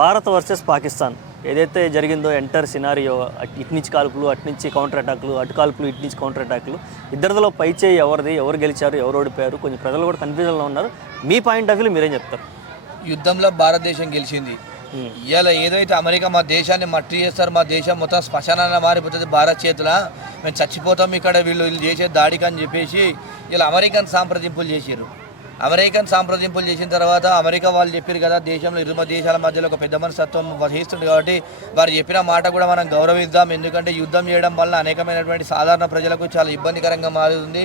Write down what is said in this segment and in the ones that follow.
Bharat versus Pakistan ఏదైతే జరిగిందో enter scenario, ఇటు నుంచి కాల్పులు అటు నుంచి కౌంటర్ అటాక్లు, అటు కాల్పులు ఇటు నుంచి కౌంటర్ అటాక్లు, ఇద్దరిలో పై చేయి ఎవరిది, ఎవరు గెలిచారు, ఎవరు ఓడిపోయారు, కొంచెం ప్రజలు కూడా కన్ఫ్యూజన్లో ఉన్నారు. మీ పాయింట్ ఆఫ్ వ్యూలో మీరేం చెప్తారు? యుద్ధంలో భారతదేశం గెలిచింది. ఇలా ఏదైతే అమెరికా మా దేశాన్ని మట్టి చేస్తారు, మా దేశం మొత్తం శ్మశానంగా మారిపోతుంది భారత్ చేతుల, మేము చచ్చిపోతాం ఇక్కడ వీళ్ళు చేసే దాడికి అని చెప్పేసి ఇలా అమెరికన్ సంప్రదింపులు చేసారు. అమెరికన్ సంప్రదింపులు చేసిన తర్వాత అమెరికా వాళ్ళు చెప్పారు కదా, దేశంలో ఇరు దేశాల మధ్యలో ఒక పెద్ద మనస్తత్వం వహిస్తుంది కాబట్టి వారు చెప్పిన మాట కూడా మనం గౌరవిద్దాం. ఎందుకంటే యుద్ధం చేయడం వల్ల అనేకమైనటువంటి సాధారణ ప్రజలకు చాలా ఇబ్బందికరంగా మారుతుంది,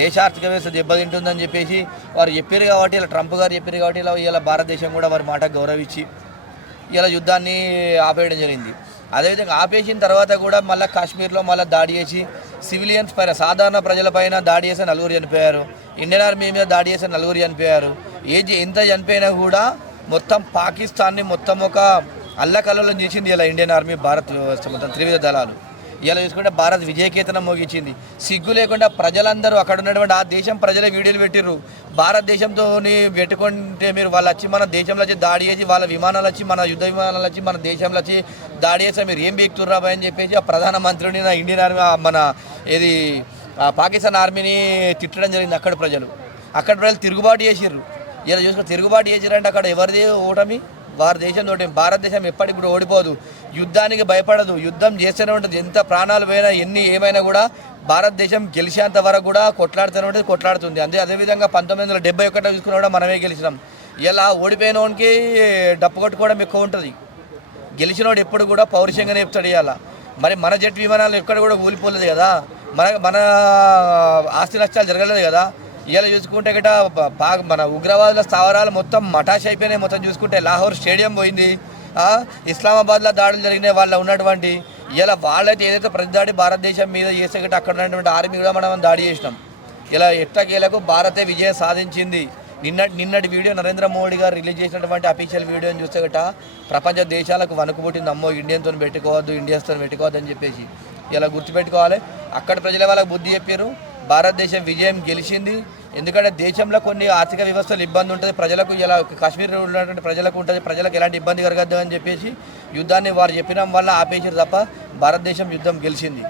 దేశ ఆర్థిక వ్యవస్థ దెబ్బతింటుందని చెప్పేసి వారు చెప్పారు. కాబట్టి ఇలా ట్రంప్ గారు చెప్పారు కాబట్టి ఇలా భారతదేశం కూడా వారి మాట గౌరవించి ఇలా యుద్ధాన్ని ఆపేయడం జరిగింది. అదేవిధంగా ఆపేసిన తర్వాత కూడా మళ్ళీ కాశ్మీర్లో మళ్ళీ దాడి చేసి సివిలియన్స్ పైన, సాధారణ ప్రజలపైన దాడి చేసి 4 చనిపోయారు. ఇండియన్ ఆర్మీ మీద దాడి చేసి 4 చనిపోయారు. ఎంత చనిపోయినా కూడా మొత్తం పాకిస్తాన్ని మొత్తం ఒక అల్లకల్లోలం చేసింది ఇలా ఇండియన్ ఆర్మీ, భారత్ వ్యవస్థ మొత్తం త్రివిధ దళాలు. ఇలా చూసుకుంటే భారత్ విజయకేతనం మోగించింది. సిగ్గు లేకుండా ప్రజలందరూ అక్కడ ఉన్నటువంటి ఆ దేశం ప్రజలే వీడియోలు పెట్టిర్రు. భారతదేశంతో పెట్టుకుంటే మీరు వాళ్ళు వచ్చి మన దేశంలో వచ్చి దాడి చేసి, వాళ్ళ విమానాలు వచ్చి, మన యుద్ధ విమానాలు వచ్చి మన దేశంలో వచ్చి దాడి చేస్తే మీరు ఏం బీక్తుర్రాబాయ్ అని చెప్పేసి ఆ ప్రధానమంత్రిని ఇండియన్ ఆర్మీ మన ఏది పాకిస్తాన్ ఆర్మీని తిట్టడం జరిగింది. అక్కడ ప్రజలు తిరుగుబాటు చేసిర్రు. ఇలా చూసుకుంటే తిరుగుబాటు చేసిరంటే అక్కడ ఎవరిది ఓటమి? వారి దేశంతో. భారతదేశం ఎప్పటికి కూడా ఓడిపోదు, యుద్ధానికి భయపడదు, యుద్ధం చేస్తూనే ఉంటుంది. ఎంత ప్రాణాలు పోయినా ఏమైనా కూడా భారతదేశం గెలిచేంత వరకు కూడా కొట్లాడుతూనే ఉంటుంది, కొట్లాడుతుంది. అదేవిధంగా 1971 చూసుకున్నా కూడా మనమే గెలిచినాం. ఇలా ఓడిపోయిన వానికి డప్పు కొట్టుకోవడం ఎక్కువ ఉంటుంది, గెలిచినోడు ఎప్పుడు కూడా పౌరుషంగానే చెప్తాడు. ఇవాళ మరి మన జెట్ విమానాలు ఎక్కడ కూడా ఊలిపోలేదు కదా, మన ఆస్తి నష్టాలు జరగలేదు కదా. ఇలా చూసుకుంటే గట మన ఉగ్రవాదుల స్థావరాలు మొత్తం మటాష్ అయిపోయినాయి. మొత్తం చూసుకుంటే లాహోర్ స్టేడియం పోయింది, ఇస్లామాబాద్లో దాడులు జరిగినాయి వాళ్ళ ఉన్నటువంటి. ఇలా వాళ్ళైతే ఏదైతే ప్రతి దాడి భారతదేశం మీద చేసే గట్ట అక్కడ ఉన్నటువంటి ఆర్మీ కూడా మనం దాడి చేసినాం. ఇలా ఎట్టకేలకు భారతే విజయం సాధించింది. నిన్నటి వీడియో నరేంద్ర మోడీ గారు రిలీజ్ చేసినటువంటి అఫీషియల్ వీడియోని చూస్తే గట్ట ప్రపంచ దేశాలకు వణుకుపుట్టింది. అమ్మో ఇండియన్తో పెట్టుకోవద్దు, ఇండియన్స్తో పెట్టుకోవద్దు అని చెప్పేసి. ఇలా గుర్తుపెట్టుకోవాలి. అక్కడ ప్రజల వాళ్ళకి బుద్ధి చెప్పారు, భారతదేశం విజయం గెలిచింది. ఎందుకంటే దేశంలో కొన్ని ఆర్థిక వ్యవస్థలు ఇబ్బంది ఉంటుంది, ప్రజలకు ఇలా కాశ్మీర్లో ఉన్నటువంటి ప్రజలకు ఉంటుంది, ప్రజలకు ఎలాంటి ఇబ్బంది కలగద్దు అని చెప్పేసి యుద్ధాన్ని వారు చెప్పడం వల్ల ఆపేసారు తప్ప భారతదేశం యుద్ధం గెలిచింది.